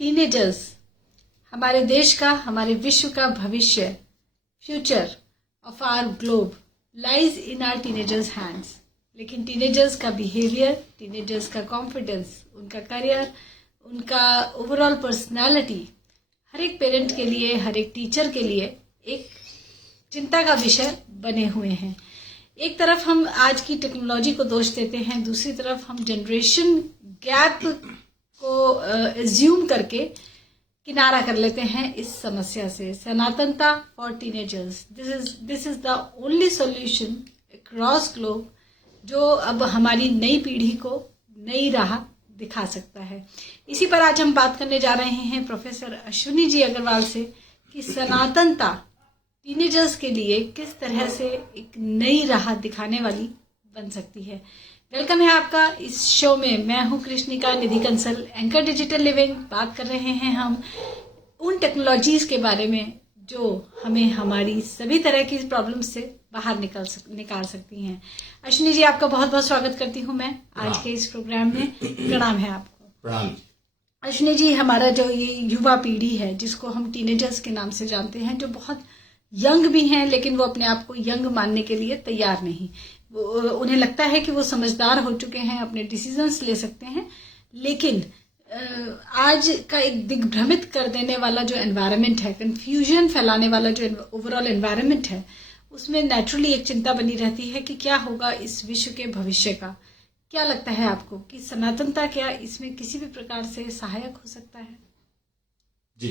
Teenagers हमारे देश का, हमारे विश्व का भविष्य, future of our globe lies in our teenagers hands. लेकिन टीनेजर्स का बिहेवियर, टीनेजर्स का कॉन्फिडेंस, उनका करियर, उनका ओवरऑल पर्सनालिटी हर एक पेरेंट के लिए, हर एक टीचर के लिए एक चिंता का विषय बने हुए हैं। एक तरफ हम आज की टेक्नोलॉजी को दोष देते हैं, दूसरी तरफ हम जनरेशन गैप को एज्यूम करके किनारा कर लेते हैं इस समस्या से। सनातनता for teenagers, this is the only solution across globe जो अब हमारी नई पीढ़ी को नई राह दिखा सकता है। इसी पर आज हम बात करने जा रहे हैं प्रोफेसर अश्विनी जी अग्रवाल से कि सनातनता टीनेजर्स के लिए किस तरह से एक नई राह दिखाने वाली बन सकती है। वेलकम है आपका इस शो में। मैं हूं कृष्णिका, निधि कंसल, एंकर डिजिटल लिविंग। बात कर रहे हैं हम उन टेक्नोलॉजीज के बारे में जो हमें हमारी सभी तरह की प्रॉब्लम से बाहर निकाल सकती हैं। अश्विनी जी, आपका बहुत बहुत स्वागत करती हूं मैं आज के इस प्रोग्राम में। प्रणाम है आपको। प्रणाम। अश्विनी जी, हमारा जो ये युवा पीढ़ी है जिसको हम टीनेजर्स के नाम से जानते हैं, जो बहुत यंग भी हैं लेकिन वो अपने आप को यंग मानने के लिए तैयार नहीं। उन्हें लगता है कि वो समझदार हो चुके हैं, अपने डिसीजंस ले सकते हैं, लेकिन आज का एक दिग्भ्रमित कर देने वाला जो एनवायरनमेंट है, कंफ्यूजन फैलाने वाला जो ओवरऑल एनवायरनमेंट है, उसमें नेचुरली एक चिंता बनी रहती है कि क्या होगा इस विश्व के भविष्य का। क्या लगता है आपको कि सनातनता क्या इसमें किसी भी प्रकार से सहायक हो सकता है? जी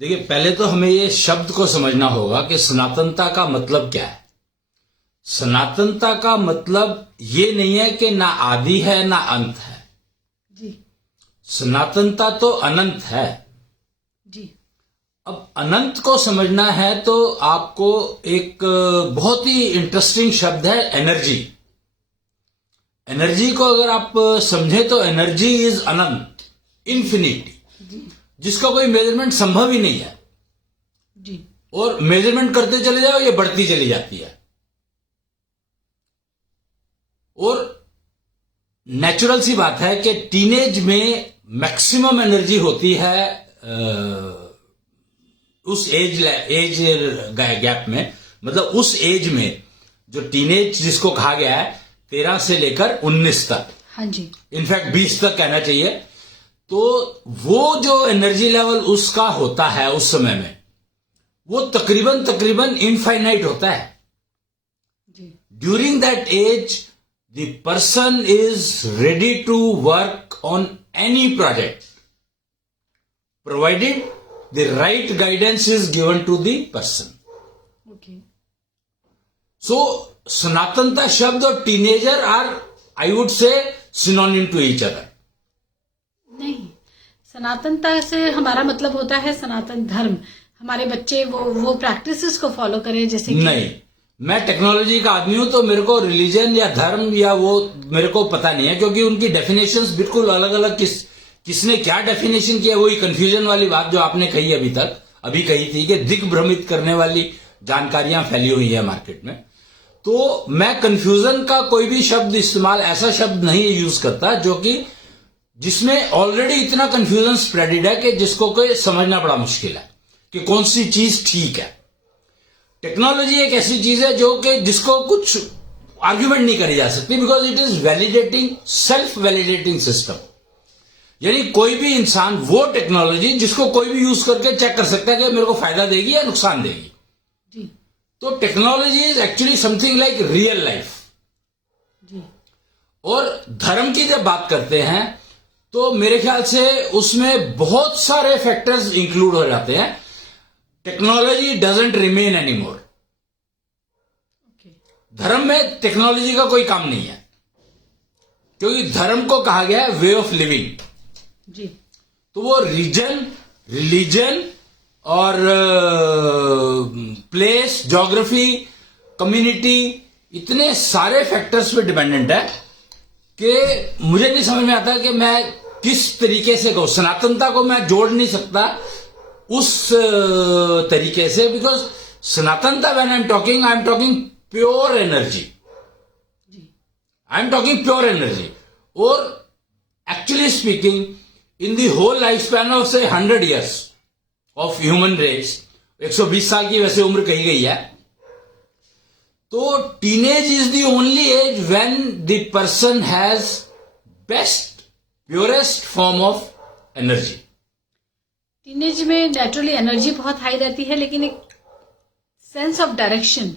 देखिए, पहले तो हमें ये शब्द को समझना होगा कि सनातनता का मतलब क्या है। सनातनता का मतलब ये नहीं है कि ना आदि है ना अंत है जी। सनातनता तो अनंत है जी। अब अनंत को समझना है तो आपको एक बहुत ही इंटरेस्टिंग शब्द है एनर्जी। एनर्जी को अगर आप समझे तो एनर्जी इज अनंत, इन्फिनिटी, जिसका कोई मेजरमेंट संभव ही नहीं है जी। और मेजरमेंट करते चले जाओ ये बढ़ती चली जाती है। और नेचुरल सी बात है कि टीनेज में मैक्सिमम एनर्जी होती है उस एज गैप में, मतलब उस एज में जो टीनेज जिसको कहा गया है 13 से लेकर 19 तक, हाँ जी, इनफैक्ट 20 तक कहना चाहिए। तो वो जो एनर्जी लेवल उसका होता है उस समय में, वो तकरीबन इनफाइनाइट होता है। During that age the person is ready to work on any project provided the right guidance is given to the person. So सनातनता शब्द और teenager are, I would say, synonym to each other. नहीं, सनातनता से हमारा मतलब होता है सनातन धर्म। हमारे बच्चे वो प्रैक्टिसेस को फॉलो करें, जैसे नहीं, मैं टेक्नोलॉजी का आदमी हूं तो मेरे को रिलीजन या धर्म या वो मेरे को पता नहीं है, क्योंकि उनकी डेफिनेशंस बिल्कुल अलग अलग। किसने क्या डेफिनेशन किया, वही कंफ्यूजन वाली बात जो आपने कही अभी कही थी कि दिग्भ्रमित करने वाली जानकारियां फैली हुई है मार्केट में। तो मैं कंफ्यूजन का कोई भी शब्द इस्तेमाल, ऐसा शब्द नहीं यूज करता जो कि जिसमें ऑलरेडी इतना कंफ्यूजन स्प्रेडेड है कि जिसको कोई समझना बड़ा मुश्किल है कि कौन सी चीज ठीक है। टेक्नोलॉजी एक ऐसी चीज है जो कि जिसको कुछ आर्ग्यूमेंट नहीं करी जा सकती, because it is validating, self validating system. यानी कोई भी इंसान वो टेक्नोलॉजी जिसको कोई भी यूज करके चेक कर सकता है कि मेरे को फायदा देगी या नुकसान देगी। तो technology is actually something like real life. और धर्म की जब बात करते हैं तो मेरे ख्याल से उसमें बहुत सारे फैक्टर्स इंक्लूड हो जाते हैं। Technology doesn't remain anymore. धर्म में टेक्नोलॉजी का कोई काम नहीं है, क्योंकि धर्म को कहा गया है वे ऑफ लिविंग जी। तो वो रीजन, रिलीजन और प्लेस, ज्योग्राफी, कम्युनिटी, इतने सारे फैक्टर्स पे डिपेंडेंट है कि मुझे नहीं समझ में आता कि मैं किस तरीके से कहूं। सनातनता को मैं जोड़ नहीं सकता उस तरीके से, बिकॉज सनातनता when I am talking pure energy, I am talking pure energy. और actually speaking in the whole lifespan of say 100 years of human race, 120 साल की वैसे उम्र कही गई है, तो teenage is the only age when the person has best purest form of energy. Teenage में नेचुरली एनर्जी बहुत हाई रहती है, लेकिन एक सेंस ऑफ डायरेक्शन,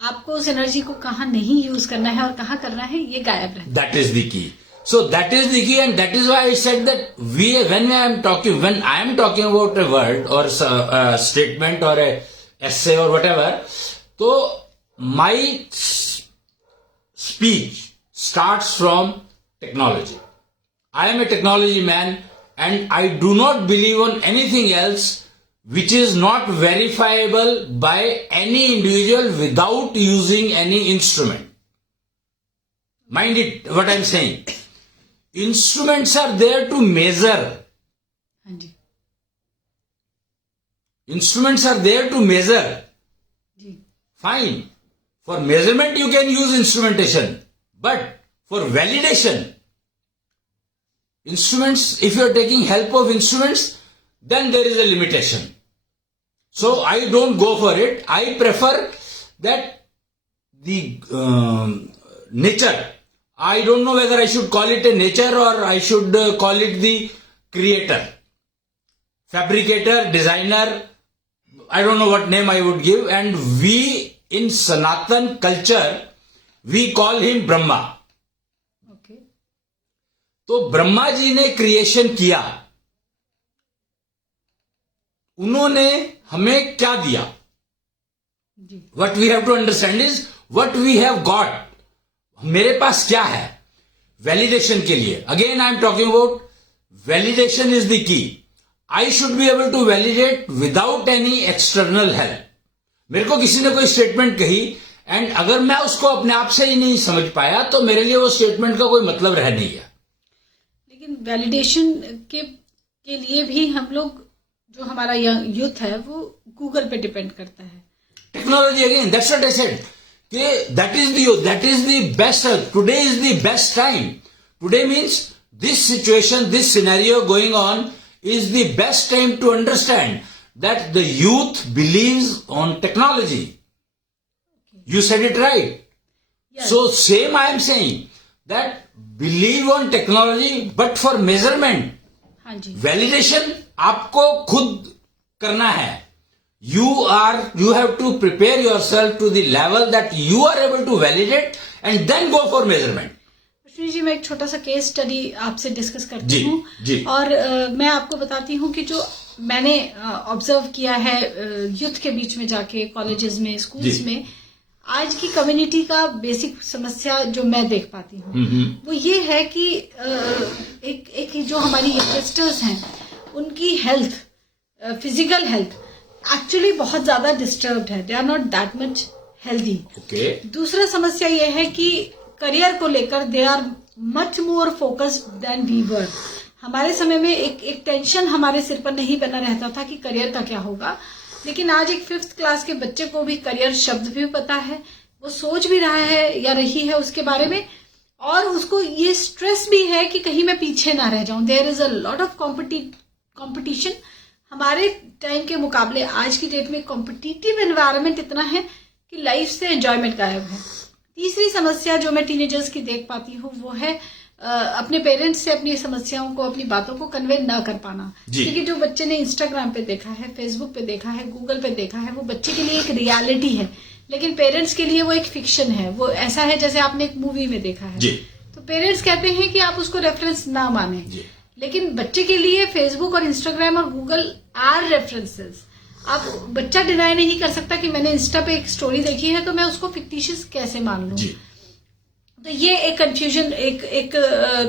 आपको उस एनर्जी को कहाँ नहीं यूज करना है और कहाँ करना है, ये गायब रहता है. That is the key. So that is the key, and that is why I said that when I am talking about a word or a statement or a essay or whatever, so my speech starts from technology. I am a technology man, and I do not believe on anything else which is not verifiable by any individual without using any instrument. Mind it, what I am saying. Instruments are there to measure. हाँ जी. Instruments are there to measure. Ji. Fine. For measurement you can use instrumentation. But for validation, instruments, if you are taking help of instruments, then there is a limitation. So I don't go for it. I prefer that the nature. I don't know whether I should call it a nature or I should call it the creator, fabricator, designer. I don't know what name I would give. And we in Sanatan culture, we call him Brahma. Okay. तो ब्रह्मा जी ने creation किया, उन्होंने हमें क्या दिया? जी. What we have to understand is what we have got. मेरे पास क्या है? वैलिडेशन के लिए. Again I am talking about validation is the key. I should be able to validate without any external help. मेरे को किसी ने कोई स्टेटमेंट कही एंड अगर मैं उसको अपने आप से ही नहीं समझ पाया तो मेरे लिए वो स्टेटमेंट का कोई मतलब रह नहीं है. लेकिन वैलिडेशन के लिए भी हम लोग, जो हमारा यूथ है, वो गूगल पे डिपेंड करता है. Technology again, that's what I said. That is the best. Today is the best time. Today means this situation, this scenario going on is the best time to understand that the youth believes on technology. You said it right. Yes. So same I am saying that believe on technology, but for measurement. हाँ जी. Validation आपको खुद करना है. You have to prepare yourself to the level that you are able to validate and then go for measurement. Ashwini ji, मैं एक छोटा सा case study आपसे डिस्कस करती हूँ. जी. और मैं आपको बताती हूँ कि जो मैंने ऑब्जर्व किया है यूथ के बीच में जाके, कॉलेजेस में, स्कूल्स में, आज की कम्युनिटी का बेसिक समस्या जो मैं देख पाती हूँ वो ये है कि एक जो हमारी यंगस्टर्स हैं उनकी हेल्थ, फिजिकल हेल्थ एक्चुअली बहुत ज्यादा डिस्टर्ब्ड है. They are not that much healthy. दूसरा समस्या ये है कि करियर को लेकर they are much more focused than we were. हमारे समय में एक टेंशन हमारे सिर पर नहीं बना रहता था कि करियर का क्या होगा, लेकिन आज एक 5th क्लास के बच्चे को भी करियर शब्द भी पता है, वो सोच भी रहा है या रही है उसके बारे में, और उसको ये स्ट्रेस भी है कि कहीं मैं पीछे ना रह जाऊं. There is a lot of competition. हमारे टाइम के मुकाबले आज की डेट में कॉम्पिटिटिव एनवायरनमेंट इतना है कि लाइफ से एंजॉयमेंट गायब है. तीसरी समस्या जो मैं टीनेजर्स की देख पाती हूँ वो है अपने पेरेंट्स से अपनी समस्याओं को, अपनी बातों को कन्वे ना कर पाना. क्योंकि जो बच्चे ने इंस्टाग्राम पे देखा है, फेसबुक पे देखा है, गूगल पे देखा है, वो बच्चे के लिए एक रियलिटी है, लेकिन पेरेंट्स के लिए वो एक फिक्शन है. वो ऐसा है जैसे आपने एक मूवी में देखा है. तो पेरेंट्स कहते हैं कि आप उसको रेफरेंस ना माने, लेकिन बच्चे के लिए फेसबुक और इंस्टाग्राम और गूगल आर रेफरेंसेस. अब बच्चा डिनाई नहीं कर सकता कि मैंने इंस्टा पे एक स्टोरी देखी है तो मैं उसको फिक्टिशियस कैसे मान लूं. तो ये एक कंफ्यूजन, एक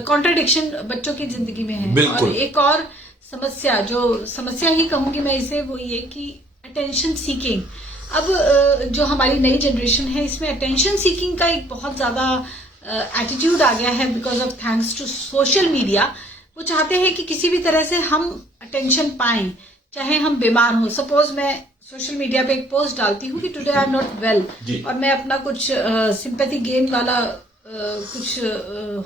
कॉन्ट्रडिक्शन बच्चों की जिंदगी में है. और एक और समस्या, जो समस्या ही कहूंगी मैं इसे, वो ये कि अटेंशन सीकिंग. अब जो हमारी नई जनरेशन है इसमें अटेंशन सीकिंग का एक बहुत ज्यादा एटीट्यूड आ गया है because of thanks to social media. वो चाहते हैं कि किसी भी तरह से हम अटेंशन पाएं, चाहे हम बीमार हो. सपोज मैं सोशल मीडिया पे एक पोस्ट डालती हूँ कि today I am not well, और मैं अपना कुछ सिंपैथी गेन वाला कुछ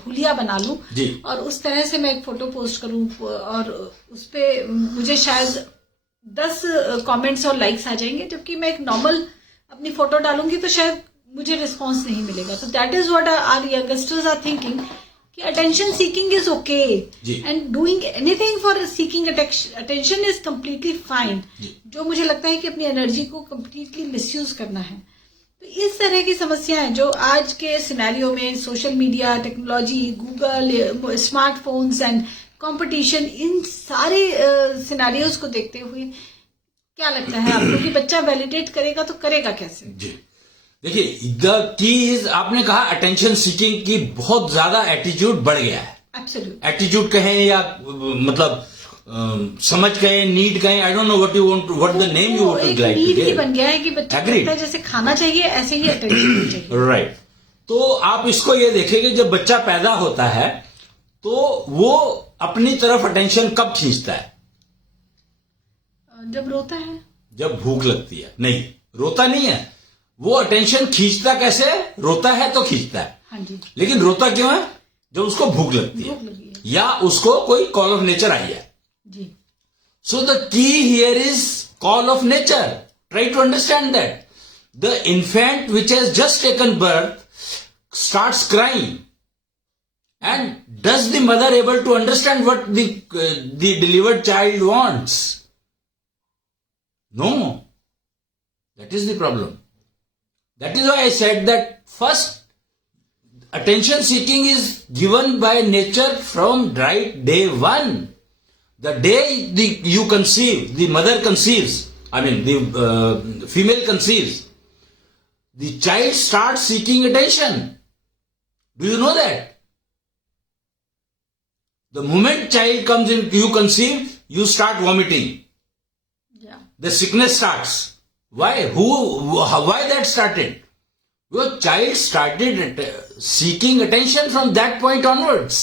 हुलिया बना लूं जी। और उस तरह से मैं एक फोटो पोस्ट करूं और उस पे मुझे शायद 10 कमेंट्स और लाइक्स आ जाएंगे, जबकि मैं एक नॉर्मल अपनी फोटो डालूंगी तो शायद मुझे रिस्पांस नहीं मिलेगा. तो that is what our youngsters are thinking कि attention seeking is okay and doing anything for seeking attention is completely fine. जो मुझे लगता है कि अपनी एनर्जी को कम्प्लीटली मिसयूज करना है. तो इस तरह की समस्याएं जो आज के सिनेरियो में social media, technology, Google, smartphones and competition, इन सारे सिनेरियोज को देखते हुए क्या लगता है आपको कि बच्चा वैलिडेट करेगा तो करेगा कैसे? जी देखिए, द की इज, आपने कहा अटेंशन सीकिंग की बहुत ज्यादा एटीट्यूड बढ़ गया है. एब्सोल्यूट एटीट्यूड कहें या मतलब समझ गए, नीड कहें, I don't know what you want, what the name you want to like to need ही बन गया है कि बच्चा को लगता है जैसे खाना चाहिए ऐसे ही अटेंशन चाहिए. राइट. तो आप इसको ये देखेंगे, जब बच्चा पैदा होता है तो वो अपनी तरफ अटेंशन कब खींचता है? जब रोता है. जब भूख लगती है. नहीं, रोता नहीं है वो. अटेंशन खींचता कैसे? रोता है तो खींचता है. हाँ जी. लेकिन रोता क्यों है? जब उसको भूख लगती है या उसको कोई कॉल ऑफ नेचर आई है. जी. So the key here is call of nature. Try to understand that. The infant which has just taken birth starts crying. And does the mother able to understand what the delivered child wants? No. That is the problem. That is why I said that first attention seeking is given by nature from right day one. The day you conceive, the mother conceives, I mean the female conceives, the child starts seeking attention. Do you know that? The moment child comes in, you conceive, you start vomiting. Yeah. The sickness starts. Why? Why that started? Your child started seeking attention from that point onwards.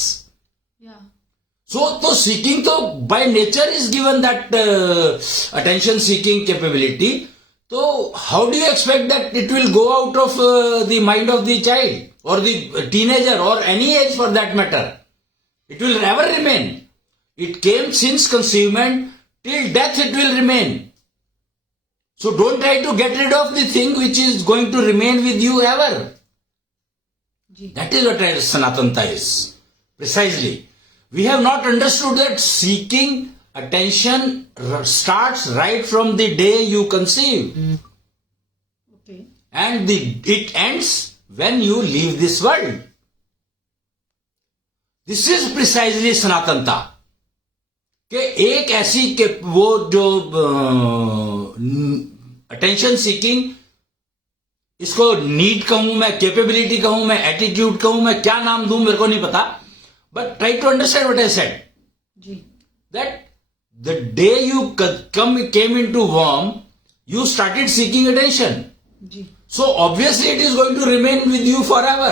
So seeking to by nature is given that attention seeking capability. So how do you expect that it will go out of the mind of the child or the teenager or any age for that matter? It will never remain. It came since conceivement till death it will remain. So don't try to get rid of the thing which is going to remain with you ever. That is what Sanatanta is. Precisely. We have not understood that seeking attention starts right from the day you conceive. Okay. And it ends when you leave this world. This is precisely Sanatanta. कि एक ऐसी के वो जो attention seeking, इसको need कहूं मैं, capability कहूं मैं, एटीट्यूड कहूं मैं, क्या नाम दूं मेरे को नहीं पता. But try to understand what I said. That the day you came into womb, you started seeking attention. So obviously it is going to remain with you forever.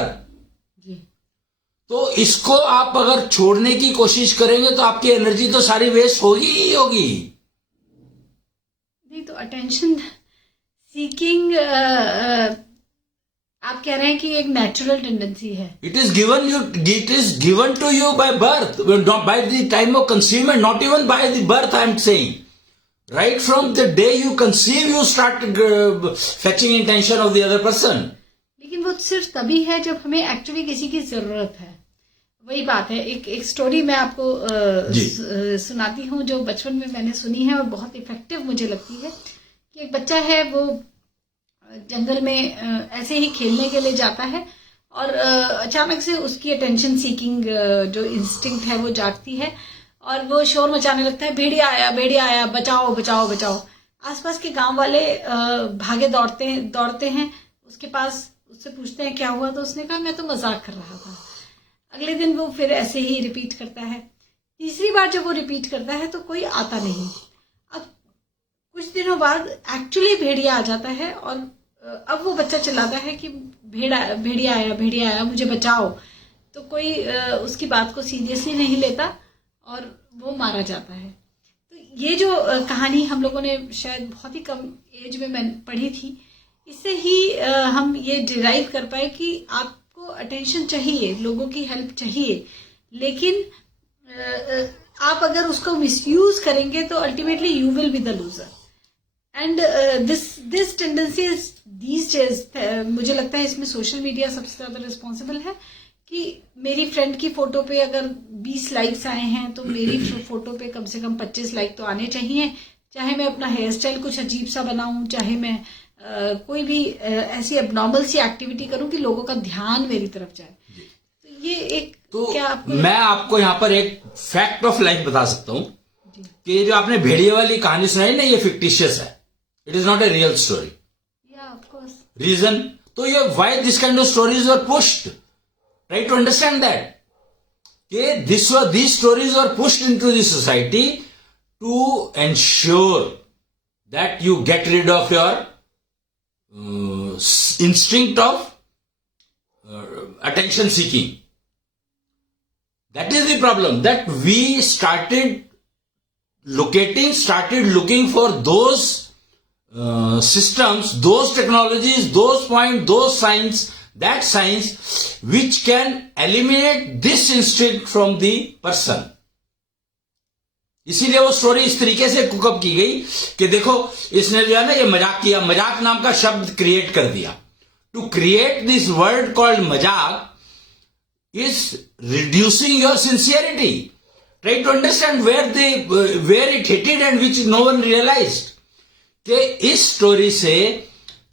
तो इसको आप अगर छोड़ने की कोशिश करेंगे तो आपकी एनर्जी तो सारी वेस्ट होगी ही होगी. नहीं तो अटेंशन सीकिंग आप कह रहे हैं कि एक नेचुरल टेंडेंसी है. It is given to you by birth, not by the time of conceivement, not even by the birth I am saying. Right from the day you conceive, you start fetching attention of the other person. लेकिन वो सिर्फ तभी है जब हमें actually किसी की जरूरत है. वही बात है. एक स्टोरी मैं आपको सुनाती हूँ जो बचपन में मैंने सुनी है और बहुत इफेक्टिव मुझे लगती है. कि एक बच्चा है, वो जंगल में ऐसे ही खेलने के लिए जाता है और अचानक से उसकी अटेंशन सीकिंग जो इंस्टिंक्ट है वो जागती है और वो शोर मचाने लगता है, भेड़िया आया, बचाओ बचाओ बचाओ. आसपास के गांव वाले भागे दौड़ते हैं उसके पास, उससे पूछते हैं क्या हुआ. तो उसने कहा मैं तो मजाक कर रहा था. अगले दिन वो फिर ऐसे ही रिपीट करता है. तीसरी बार जब वो रिपीट करता है तो कोई आता नहीं. अब कुछ दिनों बाद एक्चुअली भेड़िया आ जाता है और अब वो बच्चा चिल्लाता है कि भेड़िया आया, मुझे बचाओ. तो कोई उसकी बात को सीरियसली नहीं लेता और वो मारा जाता है. तो ये जो कहानी हम लोगों ने शायद बहुत ही कम एज में पढ़ी थी, इससे ही हम ये डिराइव कर पाए कि आपको अटेंशन चाहिए, लोगों की हेल्प चाहिए, लेकिन आप अगर उसको मिसयूज करेंगे तो ultimately you will be the loser. And this tendency is these days, मुझे लगता है इसमें सोशल मीडिया सबसे ज्यादा रिस्पॉन्सिबल है कि मेरी फ्रेंड की फोटो पे अगर 20 लाइक्स आए हैं तो मेरी फोटो पे कम से कम 25 लाइक तो आने चाहिए, चाहे मैं अपना हेयर स्टाइल कुछ अजीब सा बनाऊं, चाहे मैं कोई भी ऐसी एबनॉर्मल सी एक्टिविटी करूं कि लोगों का ध्यान मेरी तरफ जाए. तो ये एक क्या मैं आपको यहाँ पर एक फैक्ट ऑफ लाइफ बता सकता हूँ कि जो आपने भेड़िए वाली कहानी सुनाई ना, ये फिक्टिशियस है, it is not a real story. Reason तो ये why this kind of stories were pushed, try to understand that these stories were pushed into the society to ensure that you get rid of your instinct of attention seeking. That is the problem, that we started looking for those systems, those technologies, those points, those science which can eliminate this instinct from the person. इसीलिए वो story इस तरीके से cook-up की गई कि देखो इसने जो है ना ये मजाक किया, मजाक नाम का शब्द क्रिएट कर दिया. To create this word called मजाक is reducing your sincerity. Try to understand where it hitted and which no one realized. कि इस स्टोरी से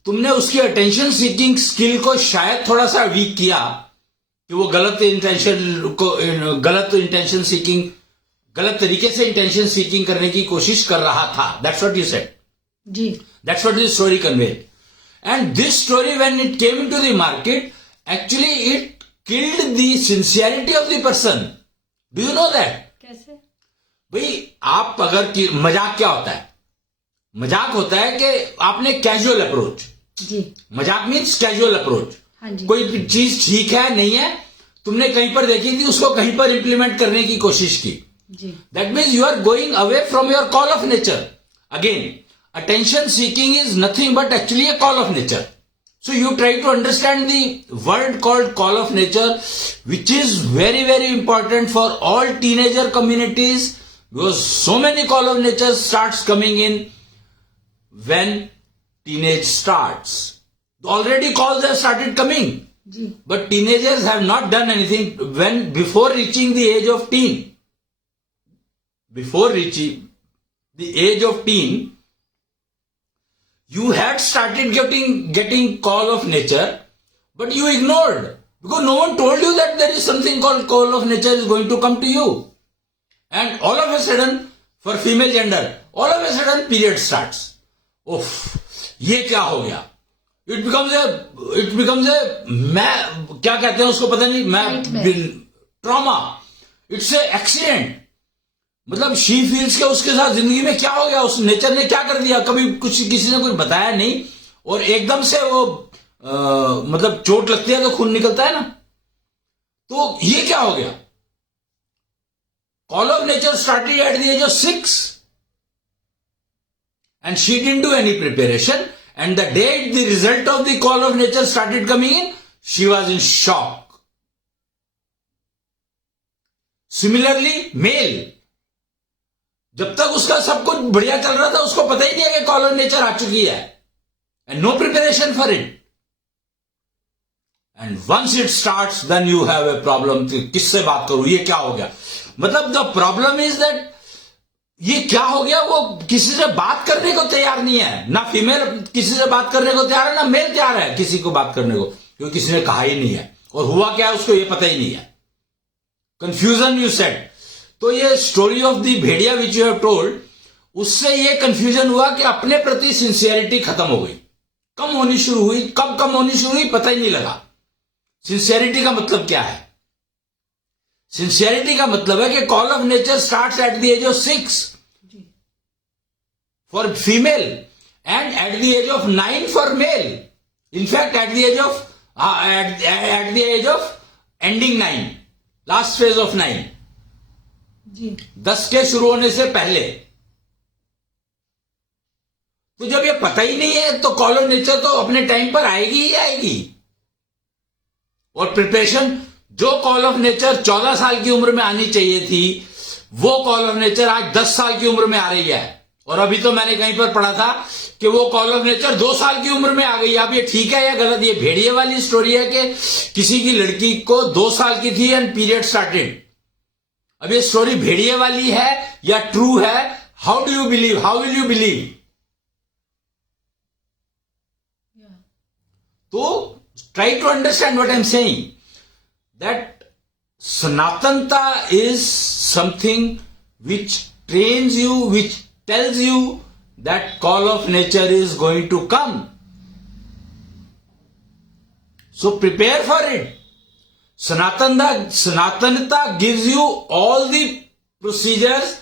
तुमने उसकी अटेंशन सीकिंग स्किल को शायद थोड़ा सा वीक किया कि वो गलत तरीके से इंटेंशन सीकिंग करने की कोशिश कर रहा था. That's what you said ji. That's what this story conveyed. And this story when it came into the market, actually it killed the sincerity of the person. Do you know that? कैसे भाई, आप अगर मजाक क्या होता है? मजाक होता है कि आपने कैजुअल अप्रोच जी. मजाक मीन्स कैजुअल अप्रोच. हाँ जी. कोई चीज ठीक है नहीं है, तुमने कहीं पर देखी थी, उसको कहीं पर इंप्लीमेंट करने की कोशिश की. That means you are going away from your call of nature. Again, attention seeking is nothing but actually a call of nature. So you try to understand the word called call of nature, which is very, very important for all teenager communities, because so many call of nature starts coming in when teenage starts. Already calls have started coming, but teenagers have not done anything before reaching the age of teen. Before reaching the age of teen, you had started getting call of nature, but you ignored because no one told you that there is something called call of nature is going to come to you. And all of a sudden, for female gender, all of a sudden period starts. Oof, ये क्या हो गया? It becomes a मैं क्या कहते हैं उसको पता नहीं, trauma. It's a accident. मतलब शी फील्स के उसके साथ जिंदगी में क्या हो गया, उस नेचर ने क्या कर दिया, कभी किसी ने कुछ बताया नहीं, और एकदम से वो मतलब चोट लगती है तो खून निकलता है ना. तो ये क्या हो गया? Call of nature started at the age of 6 and she didn't do any preparation, and the day the result of the call of nature started coming in, she was in shock. Similarly, male, जब तक उसका सब कुछ बढ़िया चल रहा था उसको पता ही नहीं है कि कॉल ऑफ नेचर आ चुकी है, and no preparation for it. And once it starts then you have a problem. किससे बात करूं, ये क्या हो गया? मतलब द प्रॉब्लम इज दैट ये क्या हो गया, वो किसी से बात करने को तैयार नहीं है. ना फीमेल किसी से बात करने को तैयार है, ना मेल तैयार है किसी को बात करने को, क्योंकि किसी ने कहा ही नहीं है, और हुआ क्या है उसको ये पता ही नहीं है. Confusion you said. तो ये story of the Bhediya which you have told, उससे ये कंफ्यूजन हुआ कि अपने प्रति सिंसियरिटी खत्म हो गई, कम होनी शुरू हुई. कब कम होनी शुरू हुई पता ही नहीं लगा. सिंसियरिटी का मतलब क्या है? सिंसियरिटी का मतलब है कि call of nature starts at the age of 6 for female and at the age of 9 for male. In fact at the age of ending 9, last phase of 9, 10 के शुरू होने से पहले. तो जब ये पता ही नहीं है तो कॉल ऑफ नेचर तो अपने टाइम पर आएगी ही आएगी. और प्रिपरेशन जो कॉल ऑफ नेचर 14 साल की उम्र में आनी चाहिए थी, वो कॉल ऑफ नेचर आज 10 साल की उम्र में आ रही है। और अभी तो मैंने कहीं पर पढ़ा था कि वो कॉल ऑफ नेचर 2 साल की उम्र में आ गई। अब ये ठीक है या गलत? ये भेड़िए वाली स्टोरी है कि किसी की लड़की को 2 साल की थी एंड पीरियड स्टार्टेड। अब ये स्टोरी भेड़िए वाली है या ट्रू है? How do you believe? How will you believe? तो try to understand what I am saying, that सनातनता is something which trains you, which tells you that call of nature is going to come. So prepare for it. Sanatanata gives you all the procedures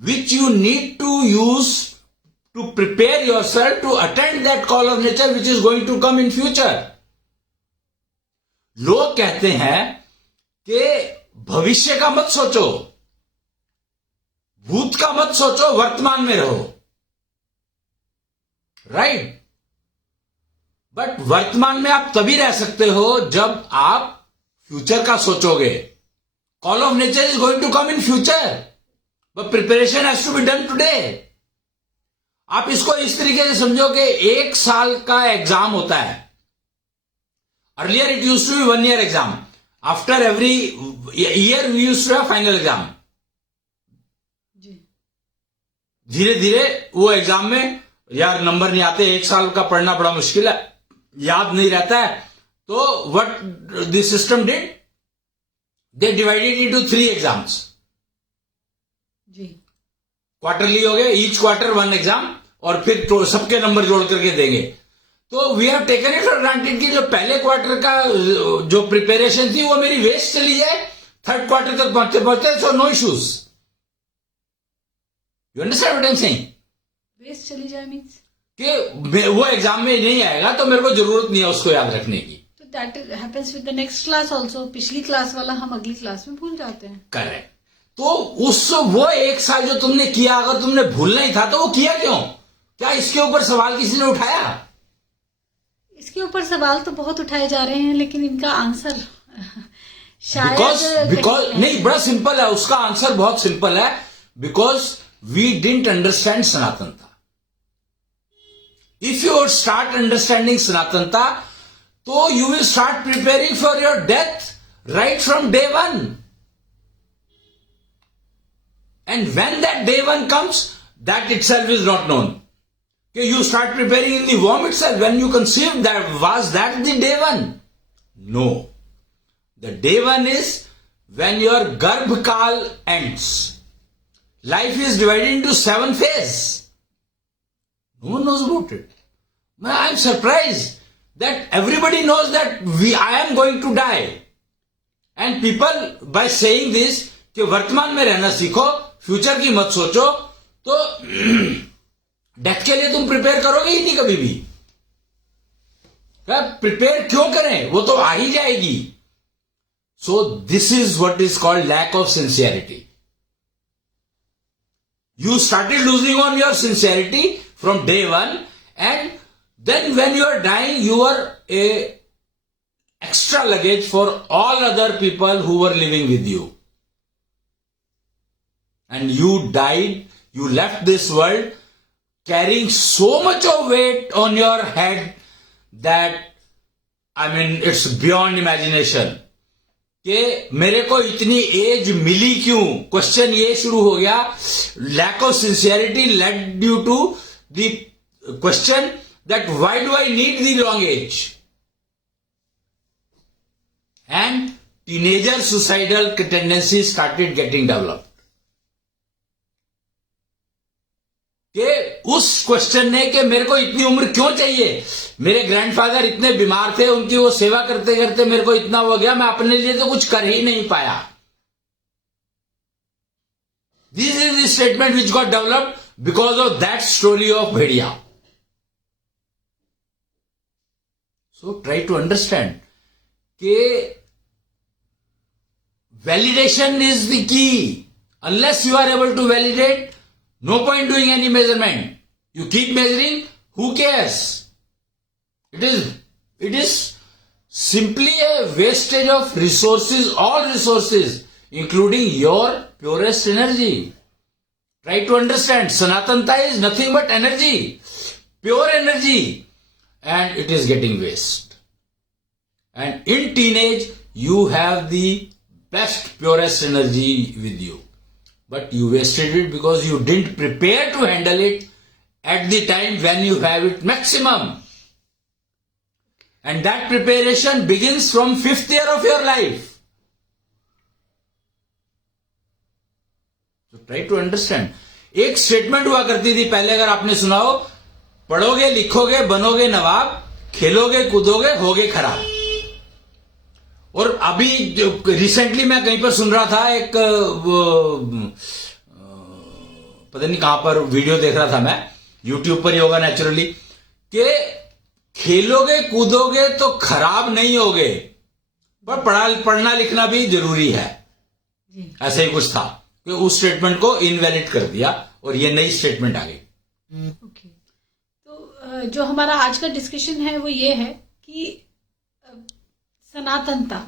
which you need to use to prepare yourself to attend that call of nature which is going to come in future. लोग कहते हैं कि भविष्य का मत सोचो, भूत का मत सोचो, वर्तमान में रहो, राइट? बट वर्तमान में आप तभी रह सकते हो जब आप फ्यूचर का सोचोगे। Call of nature is going to come in future, but preparation has to be done today. आप इसको इस तरीके से समझो कि 1 साल का एग्जाम होता है। Earlier it used to be 1 year exam, after every year we used to have final exam. धीरे धीरे वो एग्जाम में यार नंबर नहीं आते, 1 साल का पढ़ना बड़ा मुश्किल है, याद नहीं रहता है, तो what the system did, they divided into 3 exams. जी, क्वार्टरली हो गए, ईच क्वार्टर 1 एग्जाम, और फिर तो सबके नंबर जोड़ करके देंगे। तो we have taken it for granted कि जो पहले क्वार्टर का जो प्रिपरेशन थी वो मेरी वेस्ट चली जाए, 3rd क्वार्टर तक पहुंचते पहुंचते, so no issues. You understand what I am saying? Waste चली जाए मीन्स कि वो एग्जाम में नहीं आएगा तो मेरे को जरूरत नहीं है उसको याद रखने की। तो that happens with the next class also. पिछली क्लास वाला हम अगली क्लास में भूल जाते हैं। करेक्ट। तो वो 1 साल जो तुमने किया, अगर तुमने भूलना ही था तो वो किया क्यों? क्या इसके ऊपर सवाल किसी ने उठाया? इसके ऊपर सवाल तो बहुत उठाए जा रहे हैं, लेकिन इनका आंसर शायद बिकॉज नहीं, बड़ा सिंपल है, उसका आंसर बहुत सिंपल है, बिकॉज वी डिडंट अंडरस्टैंड सनातनता। इफ यू स्टार्ट अंडरस्टैंडिंग सनातनता, तो you will start preparing for your death right from day 1। And when that day 1 comes, that itself is not known. Okay, you start preparing in the womb itself. When you conceived, that was that the day 1? No. The day 1 is when your Garbhakal ends. Life is divided into 7 phases. No one knows about it. I am surprised that everybody knows that I am going to die. And people, by saying this, कि वर्तमान में रहना सीखो, future की मत सोचो, तो death के लिए तुम प्रिपेयर करोगे ही नहीं कभी भी। प्रिपेयर क्यों करें, वो तो आ ही जाएगी। So this is what is called lack of sincerity. You started losing on your sincerity from day 1, and then when you are dying, you are a extra luggage for all other people who were living with you. And you died, you left this world carrying so much of weight on your head that, I mean, it's beyond imagination. कि मेरे को इतनी as मिली क्यों? Question ये शुरू हो गया। Lack of sincerity led you to the question that why do I need the long age? And teenager suicidal tendency started getting developed. कि उस क्वेश्चन ने कि मेरे को इतनी उम्र क्यों चाहिए? मेरे ग्रैंडफादर इतने बीमार थे, उनकी वो सेवा करते करते मेरे को इतना हो गया, मैं अपने लिए तो कुछ कर ही नहीं पाया। This is the statement which got developed because of that story of भेड़िया। सो ट्राई टू अंडरस्टैंड कि validation is the key. Unless you are able to validate, no point doing any measurement. You keep measuring, who cares? It is simply a wastage of resources, all resources, including your purest energy. Try to understand, Sanatanta is nothing but energy, pure energy, and it is getting waste. And in teenage, you have the best, purest energy with you. But you wasted it because you didn't prepare to handle it at the time when you have it maximum. And that preparation begins from 5th year of your life. So try to understand. एक statement हुआ करती थी पहले, अगर आपने सुना हो, पढ़ोगे लिखोगे बनोगे नवाब, खेलोगे कूदोगे होगे खराब. और अभी रिसेंटली मैं कहीं पर सुन रहा था, एक पता नहीं कहां पर वीडियो देख रहा था मैं, यूट्यूब पर ही होगा नेचुरली, कि खेलोगे कूदोगे तो खराब नहीं होगे, पर पढ़ना लिखना भी जरूरी है. ऐसा ही कुछ था कि उस स्टेटमेंट को इनवैलिड कर दिया और ये नई स्टेटमेंट आ गई. ओके, तो जो हमारा आज का डिस्कशन है वो ये है कि सनातनता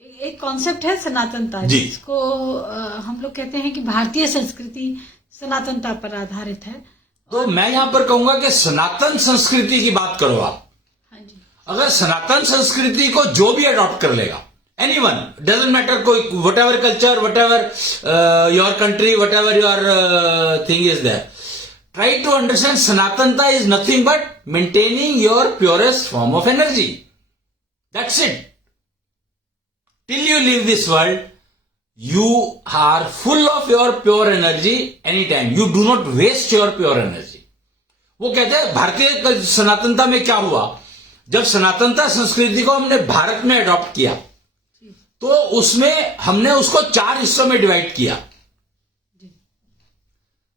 एक कॉन्सेप्ट है, सनातनता जिसको हम लोग कहते हैं कि भारतीय संस्कृति सनातनता पर आधारित है. तो मैं यहां पर कहूंगा कि सनातन संस्कृति की बात करो आप. हाँ जी. अगर सनातन संस्कृति को जो भी अडॉप्ट कर लेगा, एनीवन, डजंट मैटर, कोई whatever culture, whatever your country, whatever your thing is there, try to understand सनातनता is nothing but maintaining your purest form of energy. That's it. Till you leave this world, you are full of your pure energy anytime. You do not waste your pure energy. वो कहते हैं भारतीय सनातनता में क्या हुआ, जब सनातनता संस्कृति को हमने भारत में अडॉप्ट किया तो उसमें हमने उसको 4 हिस्सों में डिवाइड किया.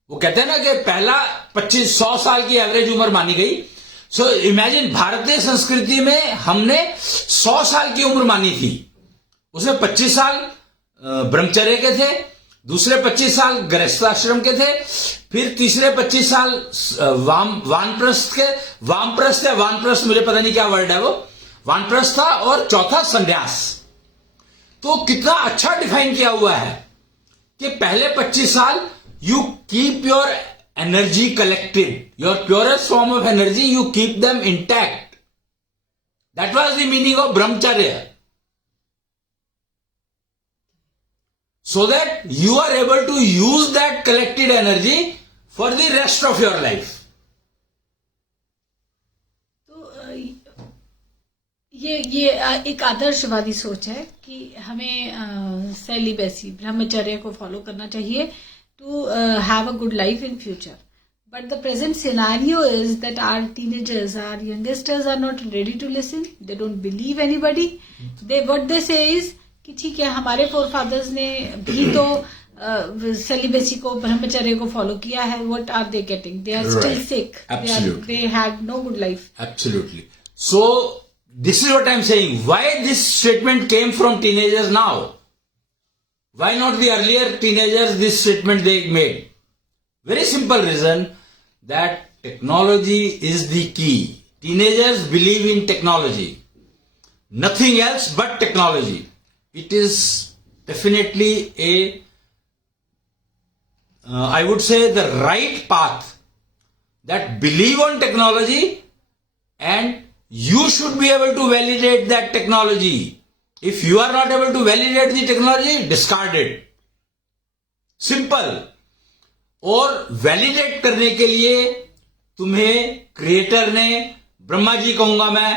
वो कहते हैं ना कि पहला 25-100 साल की एवरेज उम्र मानी गई. सो इमेजिन, भारतीय संस्कृति में हमने 100 साल की उम्र मानी थी. उसमें 25 साल ब्रह्मचर्य के थे, दूसरे 25 साल गृहस्थाश्रम के थे, फिर तीसरे 25 साल वानप्रस्थ के, वानप्रस्थ मुझे पता नहीं क्या वर्ड है वो, वानप्रस्थ था, और चौथा संन्यास. तो कितना अच्छा डिफाइन किया हुआ है कि पहले 25 साल you keep your energy collected, your purest form of energy, you keep them intact. That was the meaning of brahmacharya. So that you are able to use that collected energy for the rest of your life. तो ये एक आदर्शवादी सोच है कि हमें celibacy, ब्रह्मचर्य को फॉलो करना चाहिए to have a good life in future. But the present scenario is that our teenagers, our youngsters are not ready to listen. They don't believe anybody. What they say is कि ठीक है, हमारे forefathers ने भी तो celibacy को, ब्रह्मचर्य को follow किया है. What are they getting? They are still sick. Absolutely. They had no good life. Absolutely. So this is what I'm saying. Why this statement came from teenagers now? Why not the earlier teenagers, this statement they made? Very simple reason, that technology is the key. Teenagers believe in technology. Nothing else but technology. It is definitely I would say the right path, that believe on technology, and you should be able to validate that technology. If you are not able to validate the technology, discard it. Simple. और validate करने के लिए तुम्हें creator ने, ब्रह्मा जी कहूंगा मैं,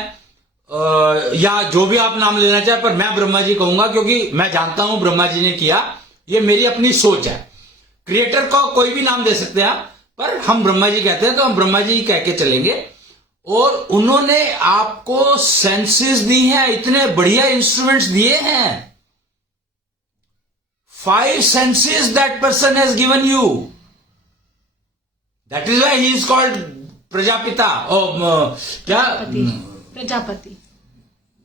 या जो भी आप नाम लेना चाहे, पर मैं ब्रह्मा जी कहूंगा क्योंकि मैं जानता हूं ब्रह्मा जी ने किया. ये मेरी अपनी सोच है. क्रिएटर को कोई भी नाम दे सकते हैं आप, पर हम ब्रह्मा जी कहते हैं तो हम ब्रह्मा जी कह के चलेंगे. और उन्होंने आपको सेंसेस दी हैं, इतने बढ़िया इंस्ट्रूमेंट्स दिए हैं. 5 senses that person has given you. That is why he is called Prajapita. क्या प्रजापति.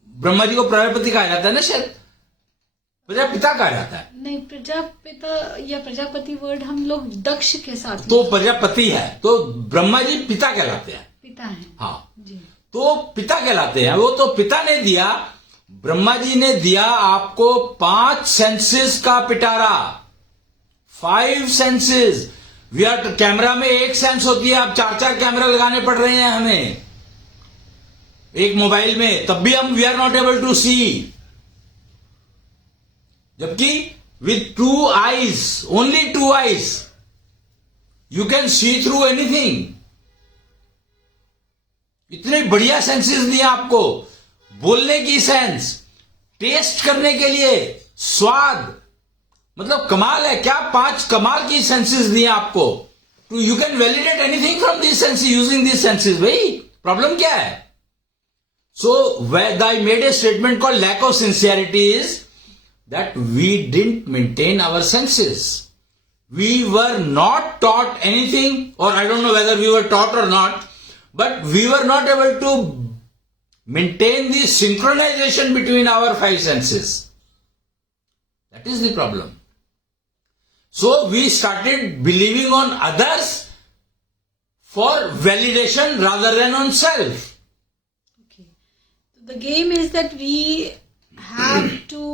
ब्रह्मा जी को प्रजापति कहा जाता है ना, शायद प्रजापिता कहा जाता है. नहीं, प्रजापिता या प्रजापति वर्ड हम लोग दक्ष के साथ, तो प्रजापति है, तो ब्रह्मा जी पिता कहलाते हैं. पिता है. हाँ. जी. तो पिता कहलाते हैं। वो तो पिता ने दिया, ब्रह्मा जी ने दिया आपको 5 सेंसेस का पिटारा, 5 सेंसेस। वी आर कैमरा में 1 सेंस होती है, अब 4-4 कैमरा लगाने पड़ रहे हैं हमें एक मोबाइल में, तब भी हम we are not able to see. जबकि with 2 eyes, only 2 eyes, you can see through anything. इतने बढ़िया सेंसेस दिए आपको, बोलने की सेंस, टेस्ट करने के लिए स्वाद, मतलब कमाल है क्या। 5 कमाल की सेंसेस दिए आपको, to you can validate anything from this senses using this senses. भाई प्रॉब्लम क्या है? So I made a statement called lack of sincerity is that we didn't maintain our senses. We were not taught anything, or I don't know whether we were taught or not, but we were not able to maintain the synchronization between our 5 senses. That is the problem. So we started believing on others for validation rather than on self. Okay. The game is that we have to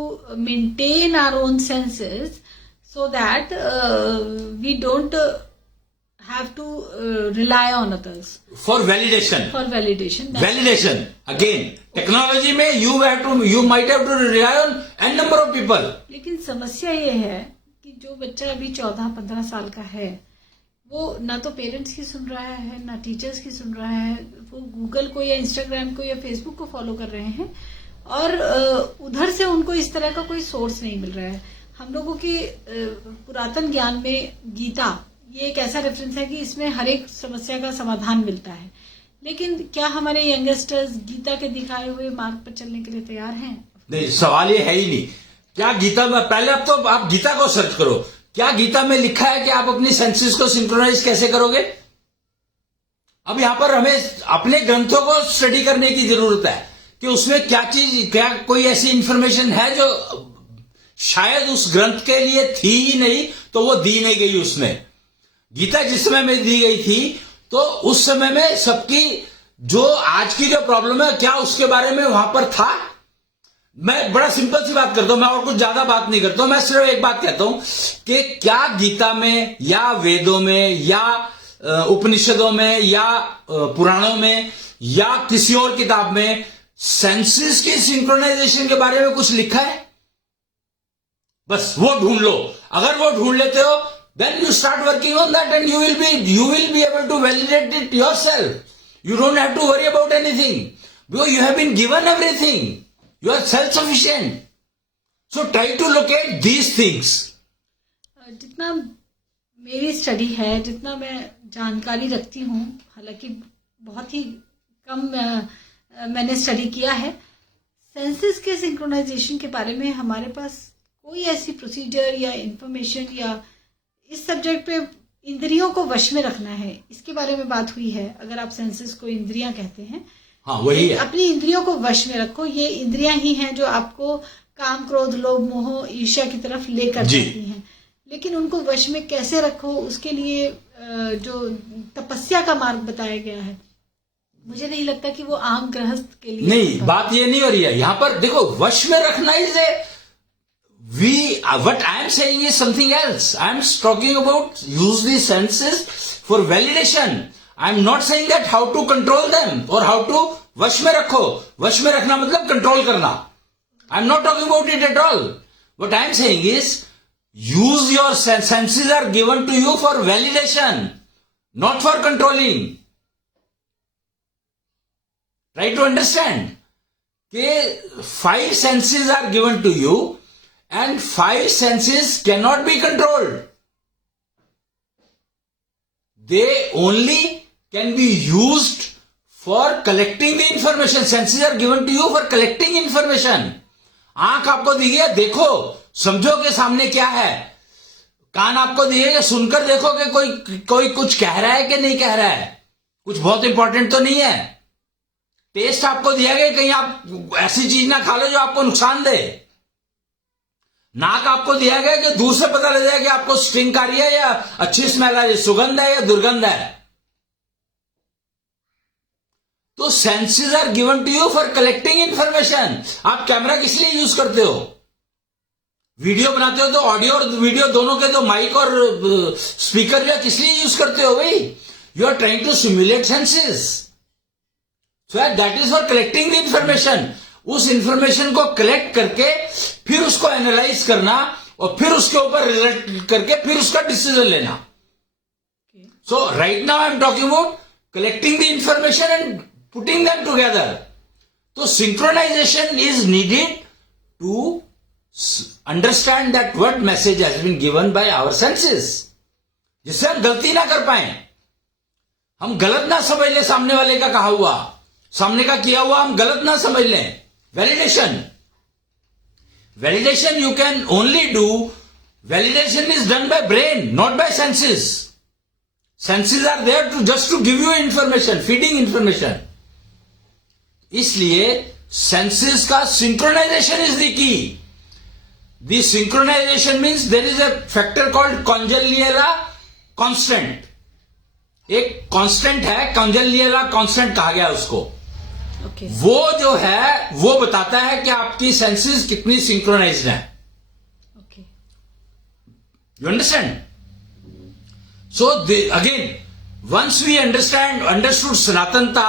maintain our own senses so that we don't have to rely on others For validation. for validation. Validation. Again, technology में you might have to rely on n number of people. लेकिन समस्या ये है कि जो बच्चा अभी 14-15 साल का है, वो ना तो पेरेंट्स की सुन रहा है, ना टीचर्स की सुन रहा है। वो गूगल को या इंस्टाग्राम को या फेसबुक को फॉलो कर रहे हैं, और उधर से उनको इस तरह का कोई सोर्स नहीं मिल रहा है। हम लोगों के पुरातन ज्ञान में गीता ये एक ऐसा रेफरेंस है कि इसमें हर एक समस्या का समाधान मिलता है। लेकिन क्या हमारे यंगस्टर्स गीता के दिखाए हुए मार्ग पर चलने के लिए तैयार हैं? नहीं, सवाल ये है ही नहीं। क्या गीता में, पहले अब तो आप गीता को सर्च करो, क्या गीता में लिखा है कि आप अपनी सेंसेस को सिंक्रोनाइज कैसे करोगे? अब यहां पर हमें अपने ग्रंथों को स्टडी करने की जरूरत है कि उसमें क्या कोई ऐसी इंफॉर्मेशन है जो शायद उस ग्रंथ के लिए थी ही नहीं, तो वो दी नहीं गई उसमें। गीता जिस समय में दी गई थी, तो उस समय में सबकी जो आज की जो प्रॉब्लम है, क्या उसके बारे में वहां पर था? मैं बड़ा सिंपल सी बात करता हूं, मैं और कुछ ज्यादा बात नहीं करता हूं। मैं सिर्फ एक बात कहता हूं कि क्या गीता में या वेदों में या उपनिषदों में या पुराणों में या किसी और किताब में सेंसेस की सिंक्रोनाइजेशन के बारे में कुछ लिखा है? बस वो ढूंढ लो। अगर वो ढूंढ लेते हो, then you start working on that and you will be able to validate it yourself. You don't have to worry about anything because you have been given everything. You are self-sufficient. So try to locate these things. जितना मेरी study है, जितना मैं जानकारी रखती हूँ, हालांकि बहुत ही कम मैंने स्टडी किया है, सेंसेस के सिंक्रोनाइजेशन के बारे में हमारे पास कोई ऐसी प्रोसीजर या इंफॉर्मेशन या इस सब्जेक्ट पे इंद्रियों को वश में रखना है, इसके बारे में बात हुई है। अगर आप सेंसेस को इंद्रियां कहते हैं, हाँ वही है। अपनी इंद्रियों को वश में रखो। ये इंद्रियां ही हैं जो आपको काम, क्रोध, लोभ, मोह, ईर्ष्या की तरफ लेकर जाती हैं। लेकिन उनको वश में कैसे रखो, उसके लिए जो तपस्या का मार्ग बताया गया है, मुझे नहीं लगता कि वो आम गृहस्थ के लिए नहीं। बात ये नहीं हो रही है यहां पर। देखो, वश में रखना is what I am saying is something else. I am talking about use the senses for validation. I am not saying that how to control them or how to वश में रखो। वश में रखना मतलब कंट्रोल करना। I am not talking about it at all. What I am saying is use your senses are given to you for validation, not for controlling. Try to understand कि 5 senses are given to you and 5 senses cannot be controlled. They only can be used for collecting the information. Senses are given to you for collecting information. आंख आपको दी है, देखो, समझो कि सामने क्या है। कान आपको दिए कि सुनकर देखो कि कोई कुछ कह रहा है कि नहीं कह रहा है, कुछ बहुत इंपॉर्टेंट तो नहीं है। टेस्ट आपको दिया गया, कहीं आप ऐसी चीज ना खा लो जो आपको नुकसान दे। नाक आपको दिया गया कि दूर से पता लग जाए कि आपको स्टिंक आ रही है या अच्छी स्मेल आ रही है, सुगंध है या दुर्गंध है। तो senses are given to you for collecting information. आप कैमरा किस लिए यूज करते हो? वीडियो बनाते हो तो ऑडियो और वीडियो दोनों के तो माइक और स्पीकर जो किस लिए यूज करते हो भाई? You are trying to simulate senses. So that is for collecting the information. उस इंफॉर्मेशन को कलेक्ट करके फिर उसको एनालाइज करना और फिर उसके ऊपर रिजल्ट करके फिर उसका डिसीजन लेना. So right now I am talking about collecting the information and putting them together. तो synchronization is needed to understand that what message has been given by our senses, जिससे हम गलती ना कर पाए, हम गलत ना समझ ले. सामने वाले का कहा हुआ, सामने का किया हुआ हम गलत ना समझ लें. Validation you can only do. Validation is done by brain, not by senses. Senses are there to just to give you information, feeding information. इसलिए senses का synchronization is the key. The synchronization means there is a factor called Congeniala constant. एक constant है, Congeniala constant कहा गया उसको. Okay. वो जो है वो बताता है कि आपकी सेंसेस कितनी सिंक्रोनाइज्ड है. Okay. You understand? So again, once we understood Sanatanta,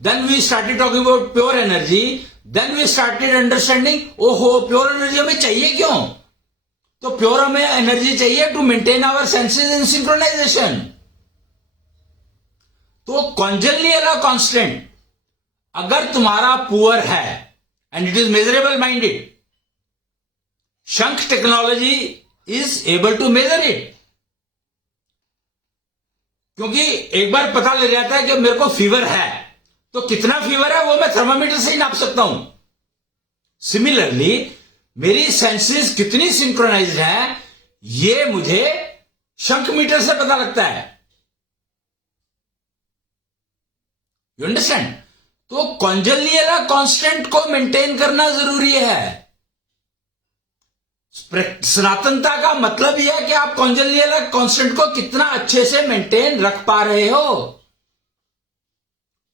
then we started talking about pure energy. Then we started understanding, ओहो प्योर एनर्जी हमें चाहिए क्यों? तो प्योर हमें एनर्जी चाहिए to maintain our senses in synchronization. तो congenial constant अगर तुम्हारा पुअर है and it is measurable minded, Shankh technology is able to measure it. क्योंकि एक बार पता लग जाता है कि मेरे को फीवर है, तो कितना फीवर है वो मैं थर्मामीटर से ही नाप सकता हूं. सिमिलरली मेरी सेंसेस कितनी सिंक्रोनाइज्ड है ये मुझे शंख मीटर से पता लगता है. You understand? तो कॉन्जेनियल कांस्टेंट को मेंटेन करना जरूरी है. सनातनता का मतलब यह है कि आप कॉन्जेनियल कांस्टेंट को कितना अच्छे से मेंटेन रख पा रहे हो.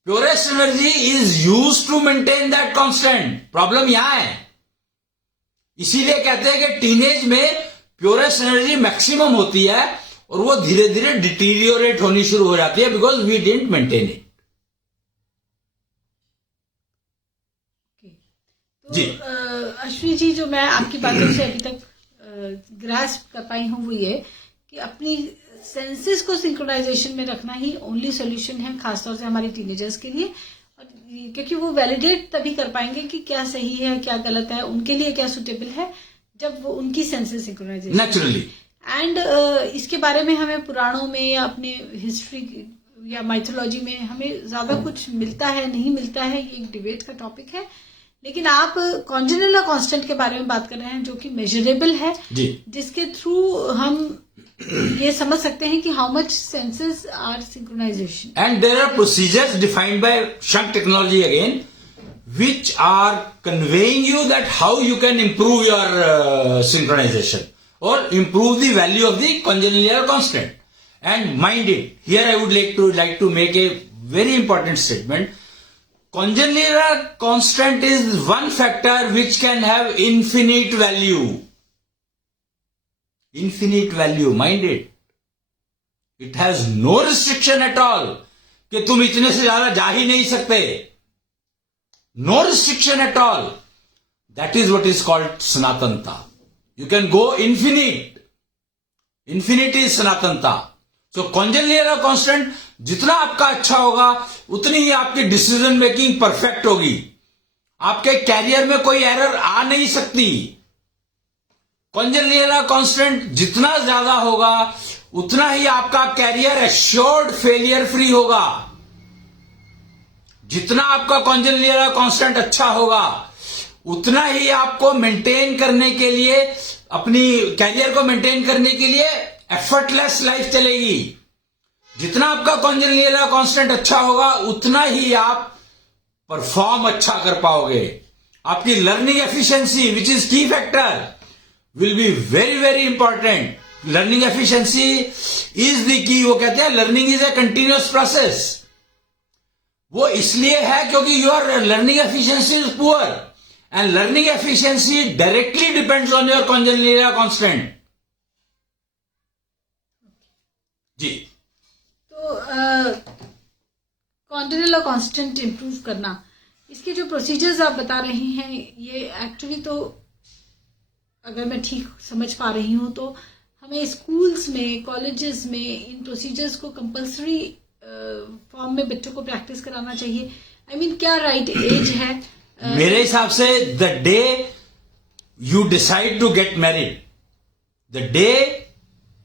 Purest energy is use to maintain that constant. Problem यहां है. इसीलिए कहते हैं कि टीनेज में प्योरेस्ट एनर्जी मैक्सिमम होती है और वो धीरे धीरे डिटीरियोरेट होनी शुरू हो जाती है because we didn't maintain it. तो अश्विनी जी, जो मैं आपकी बातों से अभी तक ग्रास्प कर पाई हूँ वो ये कि अपनी सेंसेस को सिंक्रोनाइजेशन में रखना ही ओनली सॉल्यूशन है, खासतौर से हमारे टीनेजर्स के लिए. और क्योंकि वो वैलिडेट तभी कर पाएंगे कि क्या सही है क्या गलत है, उनके लिए क्या सुटेबल है, जब वो उनकी सेंसेस सिंक्रोनाइजेशन नेचुरली. एंड इसके बारे में हमें पुराणों में या अपने हिस्ट्री या माइथोलॉजी में हमें ज्यादा कुछ मिलता है नहीं मिलता है, ये एक डिबेट का टॉपिक है. लेकिन आप कॉन्जेनियल कांस्टेंट के बारे में बात कर रहे हैं जो कि मेजरेबल है, जिसके थ्रू हम ये समझ सकते हैं कि how much senses are synchronization. And there are procedures defined by Shankh technology again which are conveying you that how you can improve your synchronization or improve the value of the congenial constant. And mind it, here I would like to make a very important statement. Congenial constant is one factor which can have infinite value. Infinite value, mind it. It has no restriction at all कि तुम इतने से ज्यादा जा ही नहीं सकते. No restriction at all. That is what is called Sanatanta. You can go infinite. Infinite is Sanatanta. So congenial constant जितना आपका अच्छा होगा उतनी ही आपकी डिसीजन मेकिंग परफेक्ट होगी. आपके कैरियर में कोई एरर आ नहीं सकती. कॉन्जेनियल कांस्टेंट जितना ज्यादा होगा उतना ही आपका कैरियर एश्योर्ड फेलियर फ्री होगा. जितना आपका कॉन्जेनियल कांस्टेंट अच्छा होगा उतना ही आपको मेंटेन करने के लिए, अपनी कैरियर को मेंटेन करने के लिए एफर्टलेस लाइफ चलेगी. जितना आपका कॉन्जेनियल कांस्टेंट अच्छा होगा उतना ही आप परफॉर्म अच्छा कर पाओगे. आपकी लर्निंग एफिशिएंसी विच इज की factor will be very very important. Learning efficiency is the key. वो कहते हैं learning is a continuous process. वो इसलिए है क्योंकि your learning efficiency is poor and learning efficiency directly depends on your congenial constant. जी। तो कॉन्टिन्यूअल और कांस्टेंट इम्प्रूव करना, इसके जो प्रोसीजर्स आप बता रही हैं, ये एक्चुअली तो अगर मैं ठीक समझ पा रही हूँ तो हमें स्कूल्स में, कॉलेजेस में इन प्रोसीजर्स को कंपलसरी फॉर्म में बच्चों को प्रैक्टिस कराना चाहिए। आई मीन क्या राइट एज है? मेरे हिसाब से the day you decide to get married, the day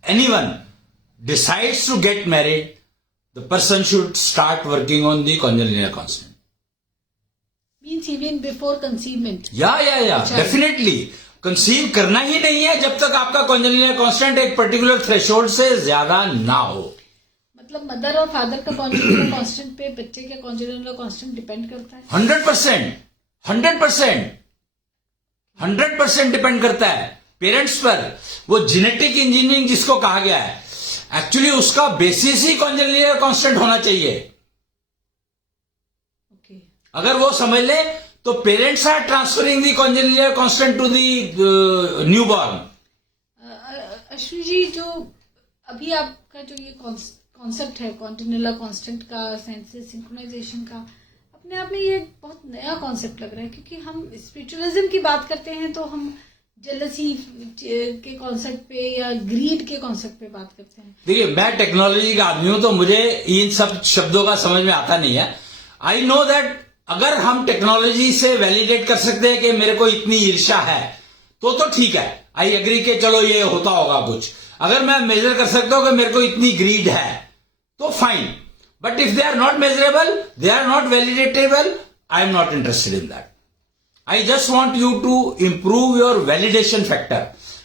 anyone decides to get married, the person should start working on the congenital constant. Means even before conceivement. या definitely conceive करना ही नहीं है जब तक आपका कॉन्जेनिटल कांस्टेंट एक particular threshold से ज्यादा ना हो। मतलब मदर और फादर का कॉन्जेनिटल कांस्टेंट पे बच्चे का कॉन्जेनिटल कांस्टेंट डिपेंड करता है। 100% डिपेंड करता है पेरेंट्स पर। वो जेनेटिक इंजीनियरिंग जिसको कहा गया है, एक्चुअली उसका बेसिस ही कॉन्जेनिटल कांस्टेंट होना चाहिए। okay. अगर वो समझ ले तो parents are transferring the congenital constant to the newborn. Ashwini ji, जो अभी आपका जो ये कॉन्सेप्ट है कॉन्टिन्यूअल कांस्टेंट का, सेंसेस सिंक्रोनाइजेशन का, अपने आप में ये बहुत नया कॉन्सेप्ट लग रहा है, क्योंकि हम स्पिरिचुअलिज्म की बात करते हैं तो हम जेलसी के कॉन्सेप्ट पे या ग्रीड के कॉन्सेप्ट पे बात करते हैं। देखिए, मैं टेक्नोलॉजी का आदमी हूं तो मुझे इन सब शब्दों का समझ में आता नहीं है। आई नो दैट अगर हम टेक्नोलॉजी से वैलिडेट कर सकते हैं कि मेरे को इतनी ईर्ष्या है तो ठीक है, आई एग्री के चलो ये होता होगा कुछ। अगर मैं मेजर कर सकता हूं कि मेरे को इतनी ग्रीड है तो fine, but if they are not measurable, they are not validatable, I am not interested in that. I just want you to improve your validation factor.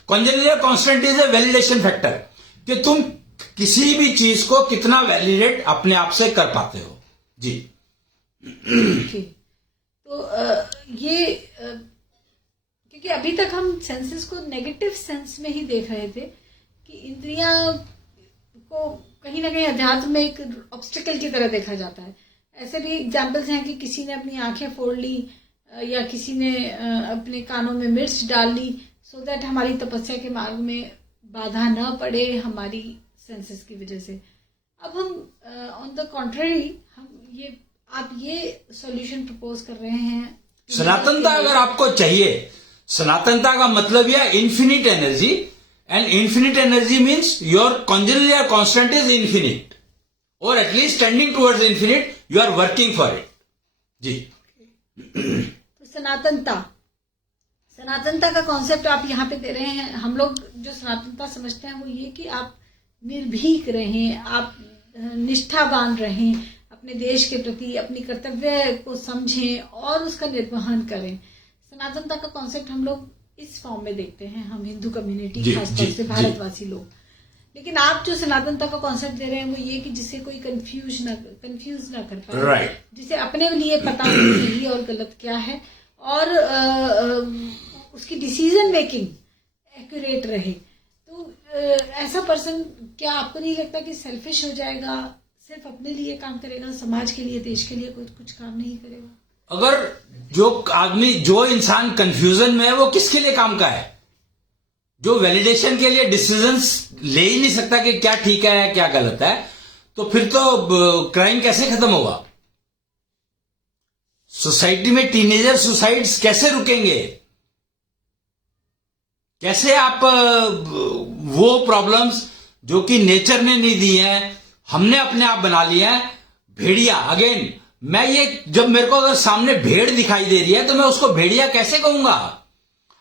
Congenital constant is a validation factor. कि तुम किसी भी चीज को कितना validate अपने आप से कर पाते हो। जी। okay. तो ये क्योंकि अभी तक हम सेंसेस को नेगेटिव सेंस में ही देख रहे थे कि इंद्रियां को कहीं ना कहीं अध्यात्म में एक ऑब्स्टिकल की तरह देखा जाता है। ऐसे भी एग्जाम्पल्स हैं कि किसी ने अपनी आंखें फोड़ ली या किसी ने अपने कानों में मिर्च डाल ली, सो दैट हमारी तपस्या के मार्ग में बाधा न पड़े हमारी सेंसेस की वजह से। अब हम ऑन द कॉन्ट्ररी आप ये सॉल्यूशन प्रपोज कर रहे हैं। सनातनता अगर आपको चाहिए, सनातनता का मतलब यह infinite energy, and infinite energy means your congenital constant is infinite, और at least tending towards infinite, you are working for it. जी। तो सनातनता का कॉन्सेप्ट आप यहाँ पे दे रहे हैं। हम लोग जो सनातनता समझते हैं वो ये कि आप निर्भीक रहें, आप निष्ठावान रहें अपने देश के प्रति, अपनी कर्तव्य को समझें और उसका निर्वहन करें। सनातनता का कॉन्सेप्ट हम लोग इस फॉर्म में देखते हैं, हम हिंदू कम्युनिटी, खासतौर से भारतवासी लोग। लेकिन आप जो सनातनता का कॉन्सेप्ट दे रहे हैं वो ये कि जिसे कोई कंफ्यूज ना कर पाए, right. जिसे अपने लिए पता हो सही और गलत क्या है, और उसकी डिसीजन मेकिंग एक्यूरेट रहे। तो ऐसा पर्सन, क्या आपको नहीं लगता कि सेल्फिश हो जाएगा, सिर्फ अपने लिए काम करेगा, समाज के लिए, देश के लिए कुछ काम नहीं करेगा? अगर जो इंसान कंफ्यूजन में है वो किसके लिए काम का है? जो वैलिडेशन के लिए डिसीजंस ले ही नहीं सकता कि क्या ठीक है क्या गलत है, तो फिर तो क्राइम कैसे खत्म होगा? सोसाइटी में टीनेजर सुसाइड्स कैसे रुकेंगे? कैसे आप वो प्रॉब्लम्स जो कि नेचर ने नहीं दी हैं, हमने अपने आप बना लिया है? भेड़िया, अगेन मैं ये, जब मेरे को अगर सामने भेड़ दिखाई दे रही है तो मैं उसको भेड़िया कैसे कहूंगा?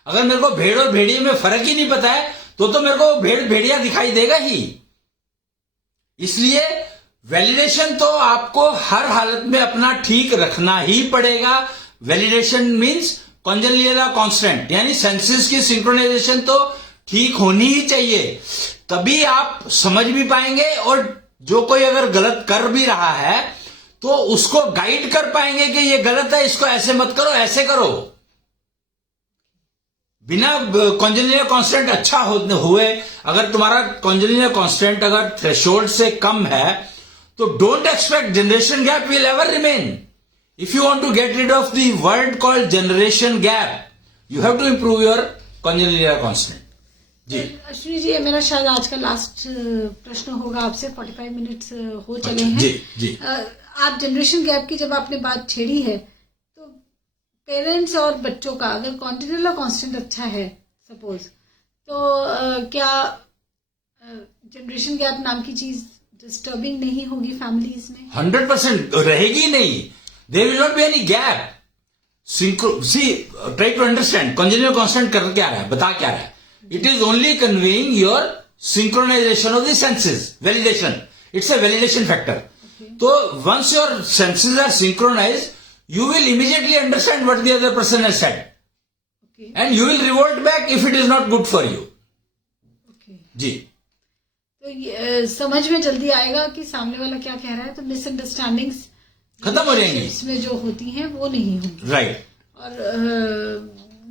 अगर मेरे को भेड़ और भेड़िए में फर्क ही नहीं पता है तो मेरे को भेड़ भेड़िया दिखाई देगा ही। इसलिए वैलिडेशन तो आपको हर हालत में अपना ठीक रखना ही पड़ेगा। वैलिडेशन मींस कॉन्जेनिटल कांस्टेंट, यानी सेंसेस की सिंक्रोनाइजेशन तो ठीक होनी ही चाहिए, तभी आप समझ भी पाएंगे, और जो कोई अगर गलत कर भी रहा है तो उसको गाइड कर पाएंगे कि ये गलत है, इसको ऐसे मत करो, ऐसे करो। बिना कॉन्जेनिटल कांस्टेंट अच्छा हुए, अगर तुम्हारा कॉन्जेनिटल कांस्टेंट अगर थ्रेशोल्ड से कम है तो don't expect generation gap will ever remain. If you want to get rid of the word called generation gap, you have to improve your congenial constant. जी अश्विनी जी, ये मेरा शायद आज का लास्ट प्रश्न होगा आपसे. 45 मिनट्स हो चले हैं. जी. आप जनरेशन गैप की जब आपने बात छेड़ी है, तो पेरेंट्स और बच्चों का अगर कॉन्टिन्यूअल और कांस्टेंट अच्छा है सपोज, तो क्या जनरेशन गैप नाम की चीज डिस्टर्बिंग नहीं होगी फैमिलीज में? 100% रहेगी नहीं. There will not be any gap. See, try to understand. Congenial constant कर क्या रहा है, बता क्या रहा है. It is only conveying your synchronization of the senses. Validation. It's a validation factor. So once your senses are synchronized, you will immediately understand what the other person has said. Okay. And you will revert back if it is not good for you. Okay. जी. तो ये समझ में जल्दी आएगा कि सामने वाला क्या कह रहा है, तो मिसअंडरस्टैंडिंग्स खत्म हो जाएंगी. इसमें जो होती हैं वो नहीं होंगी. राइट. और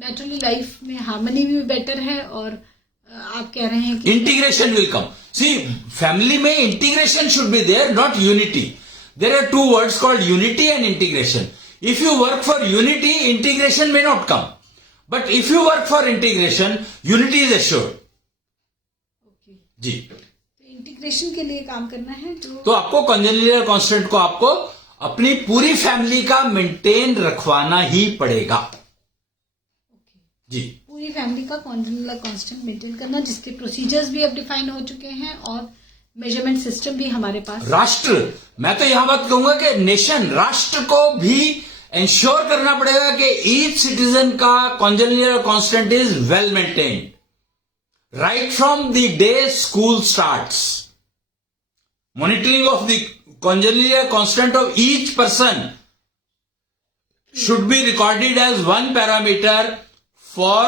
नेचुरली लाइफ में हार्मनी भी बेटर है. और आप कह रहे हैं कि integration will come. See, family में integration should be there, not unity. There are two words called unity and integration. If you work for unity, integration may not come. But if you work for integration, unity is assured. जी. तो integration के लिए काम करना है. तो आपको कॉन्जेनियल constant को आपको अपनी पूरी फैमिली का मेंटेन रखवाना ही पड़ेगा. जी. पूरी फैमिली का कॉन्जेनियल कांस्टेंट मेंटेन करना, जिसके प्रोसीजर्स भी अब डिफाइन हो चुके हैं और मेजरमेंट सिस्टम भी हमारे पास. राष्ट्र, मैं तो यहां बात कहूंगा कि नेशन, राष्ट्र को भी इंश्योर करना पड़ेगा कि ईच सिटीजन का कॉन्जेनियल constant is well maintained right from the day school starts. Monitoring of the congenial constant of each person should be recorded as one parameter for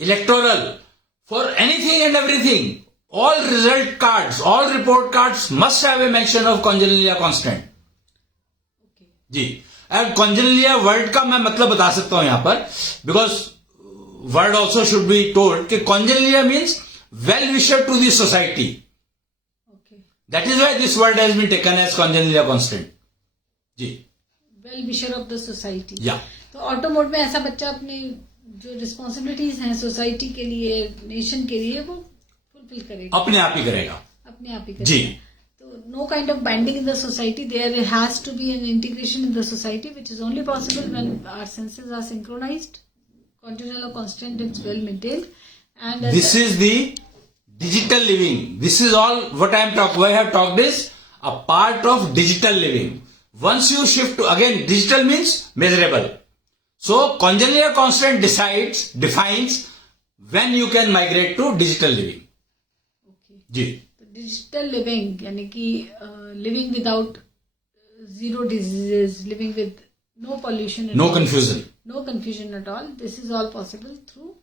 electoral, for anything and everything. All result cards, all report cards must have a mention of congenial constant. जी. और congenial word का मैं मतलब बता सकता हूं यहां पर, because word also should be told कि congenial means well wisher to the society. Okay. That is why this word has been taken as congenial constant. जी. Well wisher of the society. Yeah. तो auto mode में ऐसा बच्चा अपने जो responsibilities हैं society के लिए, नेशन के लिए, वो फुलफिल करेगा. अपने आप ही करेगा. अपने आप ही करेगा. जी. तो no kind of binding in the society. There has to be an integration in the society which is only possible when our senses are synchronized. Continual or constant, it's well maintained. And this is the digital living. This is all what I have talked is a part of digital living. Once you shift to, again, digital means measurable. So congenial constant defines when you can migrate to digital living. Okay. जी. Digital living यानी कि living without zero diseases, living with no pollution, no confusion. No confusion at all. This is all possible through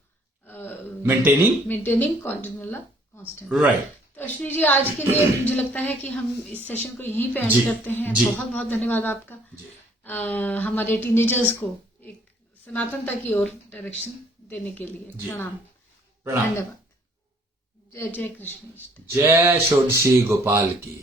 maintaining continual constant. Right. तो अश्विनी जी, आज के लिए मुझे लगता है कि हम इस सेशन को यहीं पे एंड करते हैं. बहुत बहुत धन्यवाद आपका. हमारे टीनेजर्स को एक सनातनता की ओर डायरेक्शन देने के लिए. प्रणाम. धन्यवाद. जय जय कृष्ण. जय षोडशी गोपाल की.